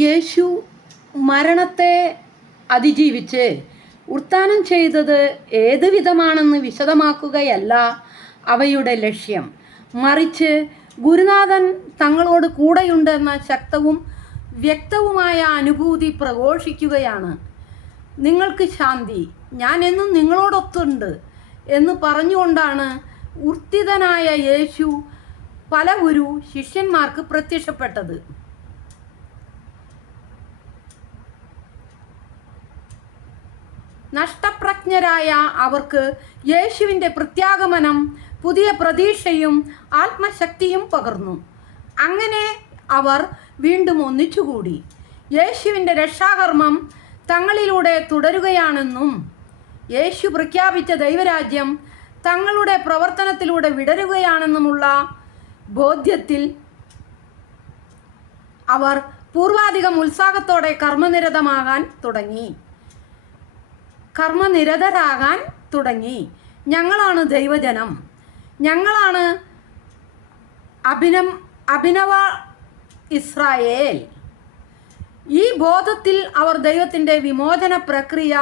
യേശു മരണത്തെ അതിജീവിച്ച് ഉത്ഥാനം ചെയ്തത് ഏത് വിധമാണെന്ന് വിശദമാക്കുകയല്ല അവയുടെ ലക്ഷ്യം. മറിച്ച് ഗുരുനാഥൻ തങ്ങളോട് കൂടെയുണ്ടെന്ന ശക്തവും വ്യക്തവുമായ അനുഭൂതി പ്രഘോഷിക്കുകയാണ്. നിങ്ങൾക്ക് ശാന്തി, ഞാൻ എന്നും നിങ്ങളോടൊത്തുണ്ട് എന്ന് പറഞ്ഞുകൊണ്ടാണ് ഉത്ഥിതനായ യേശു പല ഗുരു ശിഷ്യന്മാർക്ക് പ്രത്യക്ഷപ്പെട്ടത്. നഷ്ടപ്രജ്ഞരായ അവർക്ക് യേശുവിൻ്റെ പ്രത്യാഗമനം പുതിയ പ്രതീക്ഷയും ആത്മശക്തിയും പകർന്നു. അങ്ങനെ അവർ വീണ്ടും ഒന്നിച്ചുകൂടി. യേശുവിൻ്റെ രക്ഷാകർമ്മം തങ്ങളിലൂടെ തുടരുകയാണെന്നും യേശു പ്രഖ്യാപിച്ച ദൈവരാജ്യം തങ്ങളുടെ പ്രവർത്തനത്തിലൂടെ വിടരുകയാണെന്നുമുള്ള ബോധ്യത്തിൽ അവർ പൂർവാധികം ഉത്സാഹത്തോടെ കർമ്മനിരതരാകാൻ തുടങ്ങി. ഞങ്ങളാണ് ദൈവജനം, ഞങ്ങളാണ് അഭിനവ ഇസ്രായേൽ. ഈ ബോധത്തിൽ അവർ ദൈവത്തിൻ്റെ വിമോചന പ്രക്രിയ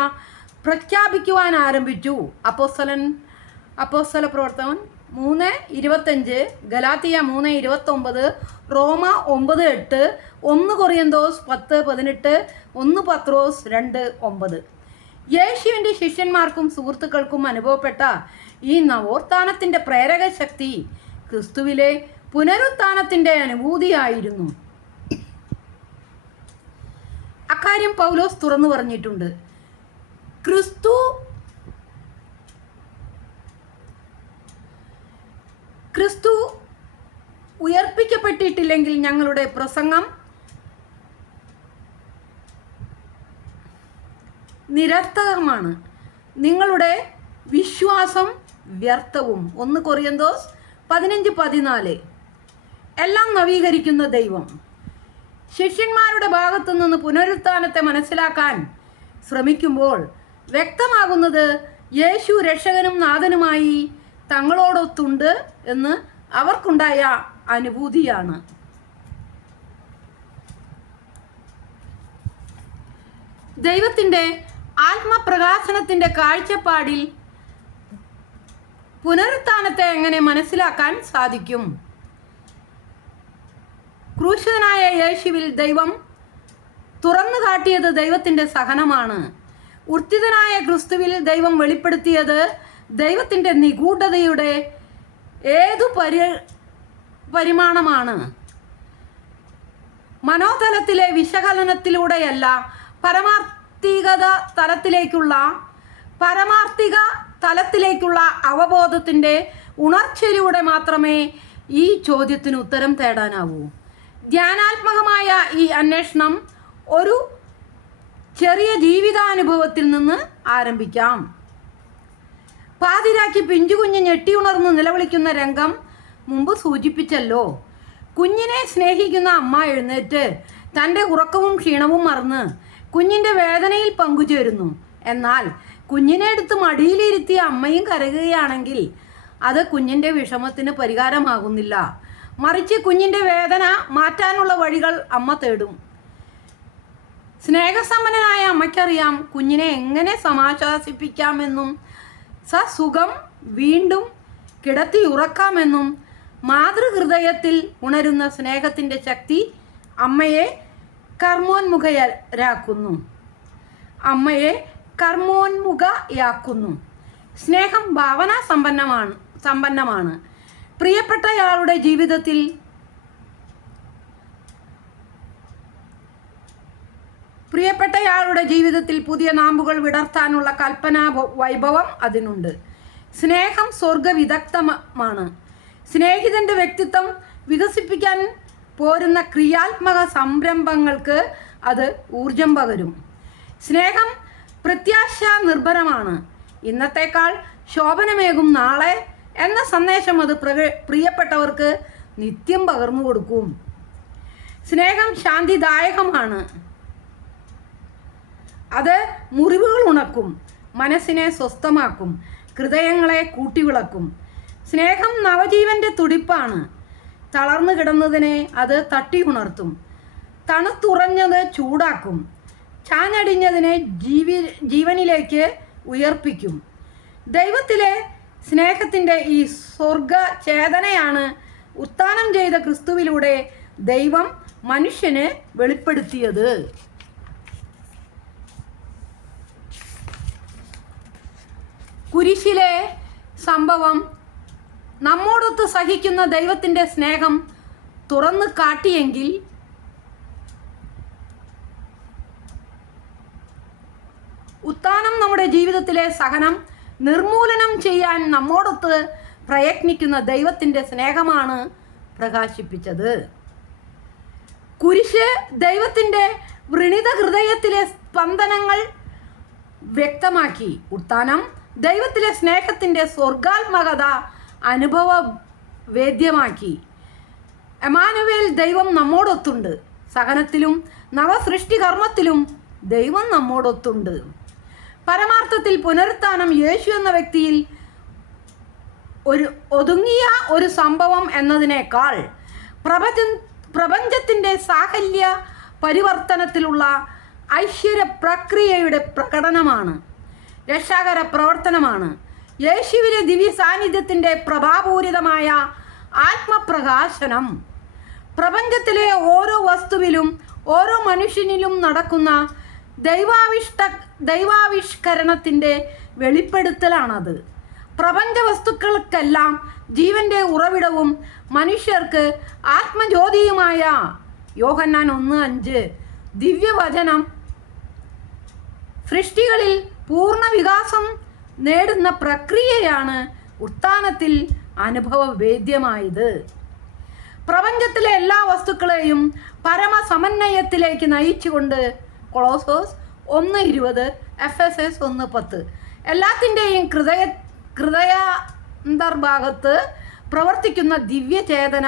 പ്രഖ്യാപിക്കുവാൻ ആരംഭിച്ചു. അപ്പോസ്തല പ്രവർത്തനം 3:25, ഗലാത്തിയ 3:29, റോമ 9:8, 1 കൊറിന്തോസ് 10:18, 1 പത്രോസ് 2:9. യേശുവിൻ്റെ ശിഷ്യന്മാർക്കും സുഹൃത്തുക്കൾക്കും അനുഭവപ്പെട്ട ഈ നവോത്ഥാനത്തിൻ്റെ പ്രേരക ശക്തി ക്രിസ്തുവിലെ പുനരുത്ഥാനത്തിൻ്റെ അനുഭൂതിയായിരുന്നു. അക്കാര്യം പൗലോസ് തുറന്നു പറഞ്ഞിട്ടുണ്ട്. ക്രിസ്തു ഉയർപ്പിക്കപ്പെട്ടിട്ടില്ലെങ്കിൽ ഞങ്ങളുടെ പ്രസംഗം നിരർത്ഥകമാണ്, നിങ്ങളുടെ വിശ്വാസം വ്യർത്ഥവും. 1 കൊറിന്തോസ് 15:14. എല്ലാം നവീകരിക്കുന്ന ദൈവം ശിഷ്യന്മാരുടെ ഭാഗത്തു നിന്ന് പുനരുത്ഥാനത്തെ മനസ്സിലാക്കാൻ ശ്രമിക്കുമ്പോൾ വ്യക്തമാകുന്നത് യേശു രക്ഷകനും നാഥനുമായി തങ്ങളോടൊത്തുണ്ട് എന്ന് അവർക്കുണ്ടായ അനുഭൂതിയാണ്. ദൈവത്തിൻ്റെ ആത്മപ്രകാശനത്തിൻ്റെ കാഴ്ചപ്പാടിൽ പുനരുത്ഥാനത്തെ എങ്ങനെ മനസ്സിലാക്കാൻ സാധിക്കും? ക്രൂശിതനായ യേശുവിൽ ദൈവം തുറന്നു കാട്ടിയത് ദൈവത്തിൻ്റെ സഹനമാണ്. ഉത്ഥിതനായ ക്രിസ്തുവിൽ ദൈവം വെളിപ്പെടുത്തിയത് ദൈവത്തിൻ്റെ നിഗൂഢതയുടെ ഏതു പരിമാണമാണ്. മനോതലത്തിലെ വിശകലനത്തിലൂടെയല്ല, പരമാർത്ഥിക തലത്തിലേക്കുള്ള അവബോധത്തിൻ്റെ ഉണർച്ചയിലൂടെ മാത്രമേ ഈ ചോദ്യത്തിന് ഉത്തരം തേടാനാവൂ. ധ്യാനാത്മകമായ ഈ അന്വേഷണം ഒരു ചെറിയ ജീവിതാനുഭവത്തിൽ നിന്ന് ആരംഭിക്കാം. പാതിരാക്കി പിഞ്ചുകുഞ്ഞ് ഞെട്ടിയുണർന്ന് നിലവിളിക്കുന്ന രംഗം മുമ്പ് സൂചിപ്പിച്ചല്ലോ. കുഞ്ഞിനെ സ്നേഹിക്കുന്ന അമ്മ എഴുന്നേറ്റ് തൻ്റെ ഉറക്കവും ക്ഷീണവും മറന്ന് കുഞ്ഞിൻ്റെ വേദനയിൽ പങ്കുചേരുന്നു. എന്നാൽ കുഞ്ഞിനെ എടുത്ത് മടിയിലിരുത്തിയ അമ്മയും കരയുകയാണെങ്കിൽ അത് കുഞ്ഞിൻ്റെ വിഷമത്തിന് പരിഹാരമാകുന്നില്ല. മറിച്ച് കുഞ്ഞിൻ്റെ വേദന മാറ്റാനുള്ള വഴികൾ അമ്മ തേടും. സ്നേഹസമ്പന്നനായ അമ്മയ്ക്കറിയാം കുഞ്ഞിനെ എങ്ങനെ സമാശ്വാസിപ്പിക്കാമെന്നും സസുഖം വീണ്ടും കിടത്തി ഉറക്കാമെന്നും. മാതൃഹൃദയത്തിൽ ഉണരുന്ന സ്നേഹത്തിൻ്റെ ശക്തി അമ്മയെ കർമ്മോന്മുഖയാക്കുന്നു. സ്നേഹം ഭാവനാ സമ്പന്നമാണ്. പ്രിയപ്പെട്ടയാളുടെ ജീവിതത്തിൽ പുതിയ നാമ്പുകൾ വിടർത്താനുള്ള കൽപ്പനാ വൈഭവം അതിനുണ്ട്. സ്നേഹം സ്വർഗവിദഗ്ധമാണ്. സ്നേഹിതൻ്റെ വ്യക്തിത്വം വികസിപ്പിക്കാൻ പോരുന്ന ക്രിയാത്മക സംരംഭങ്ങൾക്ക് അത് ഊർജം പകരും. സ്നേഹം പ്രത്യാശ നിർഭരമാണ്. ഇന്നത്തേക്കാൾ ശോഭനമേകും നാളെ എന്ന സന്ദേശം അത് പ്രിയപ്പെട്ടവർക്ക് നിത്യം പകർന്നു കൊടുക്കും. സ്നേഹം ശാന്തിദായകമാണ്. അത് മുറിവുകൾ ഉണക്കും, മനസ്സിനെ സ്വസ്ഥമാക്കും, ഹൃദയങ്ങളെ കൂട്ടിവിളക്കും. സ്നേഹം നവജീവൻ്റെ തുടിപ്പാണ്. തളർന്നു കിടന്നതിനെ അത് തട്ടി ഉണർത്തും. തണുത്തുറഞ്ഞത് ചൂടാക്കും, ചാഞ്ഞടിഞ്ഞതിനെ ജീവനിലേക്ക് ഉയർപ്പിക്കും. ദൈവത്തിലെ സ്നേഹത്തിൻ്റെ ഈ സ്വർഗ ചേതനയാണ് ഉത്ഥാനം ചെയ്ത ക്രിസ്തുവിലൂടെ ദൈവം മനുഷ്യന് വെളിപ്പെടുത്തിയത്. കുരിശിലെ സംഭവം നമ്മോടൊത്ത് സഹിക്കുന്ന ദൈവത്തിൻ്റെ സ്നേഹം തുറന്നു കാട്ടിയെങ്കിൽ ഉത്ഥാനം നമ്മുടെ ജീവിതത്തിലെ സഹനം നിർമൂലനം ചെയ്യാൻ നമ്മോടൊത്ത് പ്രയത്നിക്കുന്ന ദൈവത്തിൻ്റെ സ്നേഹമാണ് പ്രകാശിപ്പിച്ചത്. കുരിശ് ദൈവത്തിൻ്റെ വ്രണിത ഹൃദയത്തിലെ സ്പന്ദനങ്ങൾ വ്യക്തമാക്കി. ഉത്ഥാനം ദൈവത്തിലെ സ്നേഹത്തിൻ്റെ സ്വർഗാത്മകത അനുഭവ വേദ്യമാക്കി. എമാനുവേൽ, ദൈവം നമ്മോടൊത്തുണ്ട്. സഹനത്തിലും നവസൃഷ്ടി കർമ്മത്തിലും ദൈവം നമ്മോടൊത്തുണ്ട്. പരമാർത്ഥത്തിൽ പുനരുത്ഥാനം യേശു എന്ന വ്യക്തിയിൽ ഒതുങ്ങിയ ഒരു സംഭവം എന്നതിനേക്കാൾ പ്രപഞ്ചത്തിൻ്റെ സാഹല്യ പരിവർത്തനത്തിലുള്ള ഐശ്വര്യ പ്രക്രിയയുടെ പ്രകടനമാണ്, രക്ഷാകര പ്രവർത്തനമാണ്. യേശുവിലെ ദിവ്യ സാന്നിധ്യത്തിൻ്റെ പ്രഭാപൂരിതമായ ആത്മപ്രകാശനം പ്രപഞ്ചത്തിലെ ഓരോ വസ്തുവിലും ഓരോ മനുഷ്യനിലും നടക്കുന്ന ദൈവാവിഷ്കരണത്തിൻ്റെ വെളിപ്പെടുത്തലാണത്. പ്രപഞ്ച വസ്തുക്കൾക്കെല്ലാം ജീവൻ്റെ ഉറവിടവും മനുഷ്യർക്ക് ആത്മജ്യോതിയുമായ യോഹന്നാൻ 1:5 ദിവ്യവചനം സൃഷ്ടികളിൽ പൂർണ്ണ വികാസം നേടുന്ന പ്രക്രിയയാണ് ഉത്ഥാനത്തിൽ അനുഭവവേദ്യമായത്. പ്രപഞ്ചത്തിലെ എല്ലാ വസ്തുക്കളെയും പരമസമന്വയത്തിലേക്ക് നയിച്ചുകൊണ്ട് കൊളോസോസ് 1:20, എഫെസസ് 1:10 എല്ലാത്തിൻ്റെയും ഹൃദയാന്തർഭാഗത്ത് പ്രവർത്തിക്കുന്ന ദിവ്യചേതന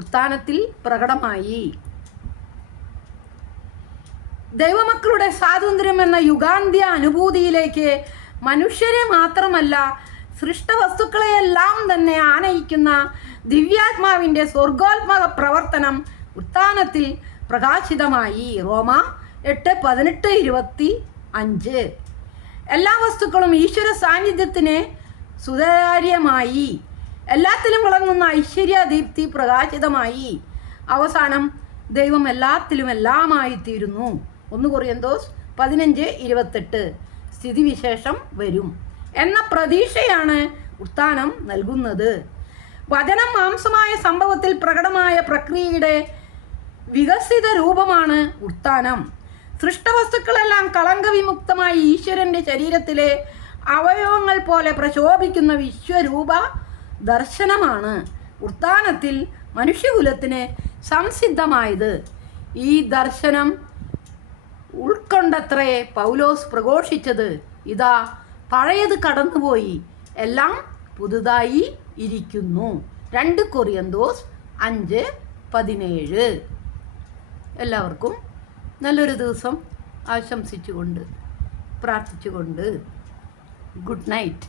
ഉത്ഥാനത്തിൽ പ്രകടമായി. ദൈവമക്കളുടെ സ്വാതന്ത്ര്യം എന്ന യുഗാന്ത്യ അനുഭൂതിയിലേക്ക് മനുഷ്യരെ മാത്രമല്ല സൃഷ്ടവസ്തുക്കളെയെല്ലാം തന്നെ ആനയിക്കുന്ന ദിവ്യാത്മാവിൻ്റെ സ്വർഗോത്മക പ്രവർത്തനം ഉത്ഥാനത്തിൽ പ്രകാശിതമായി. റോമ 8:18-25 എല്ലാ വസ്തുക്കളും ഈശ്വര സാന്നിധ്യത്തിന് സുതാര്യമായി, എല്ലാത്തിലും വിളങ്ങുന്ന ഐശ്വര്യദീപ്തി പ്രകാശിതമായി. അവസാനം ദൈവം എല്ലാത്തിലും എല്ലാമായിത്തീരുന്നു. 1 കൊറിന്തോസ് 15:28 സ്ഥിതിവിശേഷം വരും എന്ന പ്രതീക്ഷയാണ് ഉത്ഥാനം നൽകുന്നത്. വചനം മാംസമായ സംഭവത്തിൽ പ്രകടമായ പ്രക്രിയയുടെ വികസിത രൂപമാണ് ഉത്ഥാനം. സൃഷ്ടവസ്തുക്കളെല്ലാം കളങ്കവിമുക്തമായി ഈശ്വരൻ്റെ ശരീരത്തിലെ അവയവങ്ങൾ പോലെ പ്രശോഭിക്കുന്ന വിശ്വരൂപ ദർശനമാണ് ഉത്ഥാനത്തിൽ മനുഷ്യകുലത്തിന് സംസിദ്ധമായത്. ഈ ദർശനം ഉൾക്കൊണ്ടത്രേ പൗലോസ് പ്രഘോഷിച്ചത്, ഇതാ പഴയത് കടന്നുപോയി, എല്ലാം പുതുതായി ഇരിക്കുന്നു. 2 കൊറിന്തോസ് 5:17. എല്ലാവർക്കും നല്ലൊരു ദിവസം ആശംസിച്ചുകൊണ്ട് പ്രാർത്ഥിച്ചുകൊണ്ട് ഗുഡ് നൈറ്റ്.